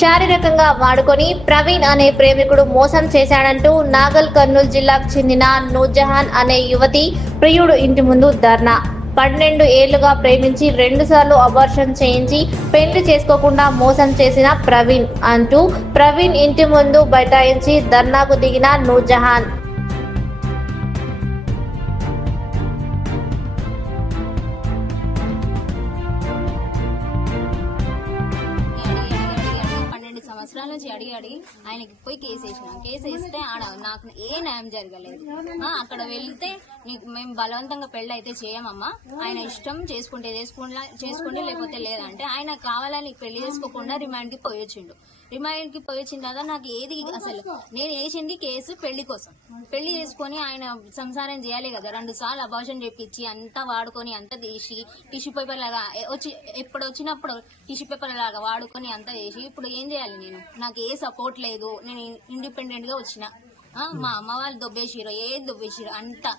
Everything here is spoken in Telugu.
శారీరకంగా వాడుకొని ప్రవీణ్ అనే ప్రేమికుడు మోసం చేశాడంటూ నాగల్ కర్నూలు జిల్లాకు చెందిన నూర్జహాన్ అనే యువతి ప్రియుడు ఇంటి ముందు ధర్నా. పన్నెండు ఏళ్ళుగా ప్రేమించి రెండుసార్లు అబార్షన్ చేయించి పెళ్ళి చేసుకోకుండా మోసం చేసిన ప్రవీణ్ అంటూ ప్రవీణ్ ఇంటి ముందు బైఠాయించి ధర్నాకు దిగిన నూర్జహాన్. సంవత్సరాల నుంచి అడిగి అడిగి ఆయనకి పోయి కేసు వేసినాం. కేసు వేస్తే ఆడ నాకు ఏ న్యాయం జరగలేదు. అక్కడ వెళ్తే నీకు మేము బలవంతంగా పెళ్ళి అయితే చేయమమ్మా. ఆయన ఇష్టం చేసుకుంటే చేసుకుంటా చేసుకోండి లేకపోతే లేదంటే ఆయన కావాలని పెళ్ళి చేసుకోకుండా రిమాండ్కి పోయొచ్చిండు రిమాండ్కి పోయొచ్చిన తర్వాత నాకు ఏది అసలు నేను వేసింది కేసు పెళ్ళి కోసం. పెళ్ళి చేసుకొని ఆయన సంసారం చేయాలి కదా. రెండు సార్లు అబార్షన్ చేపించి అంతా వాడుకొని అంతా తీసి టిష్యూ పేపర్ లాగా వచ్చి ఎప్పుడు వచ్చినప్పుడు టిష్యూ పేపర్ లాగా వాడుకొని అంతా చేసి ఇప్పుడు ఏం చేయాలి నేను? నాకు ఏ సపోర్ట్ లేదు. నేను ఇండిపెండెంట్గా వచ్చిన. మా అమ్మ వాళ్ళు దొబ్బేసిరు ఏది దొబ్బేసిరు అంతా.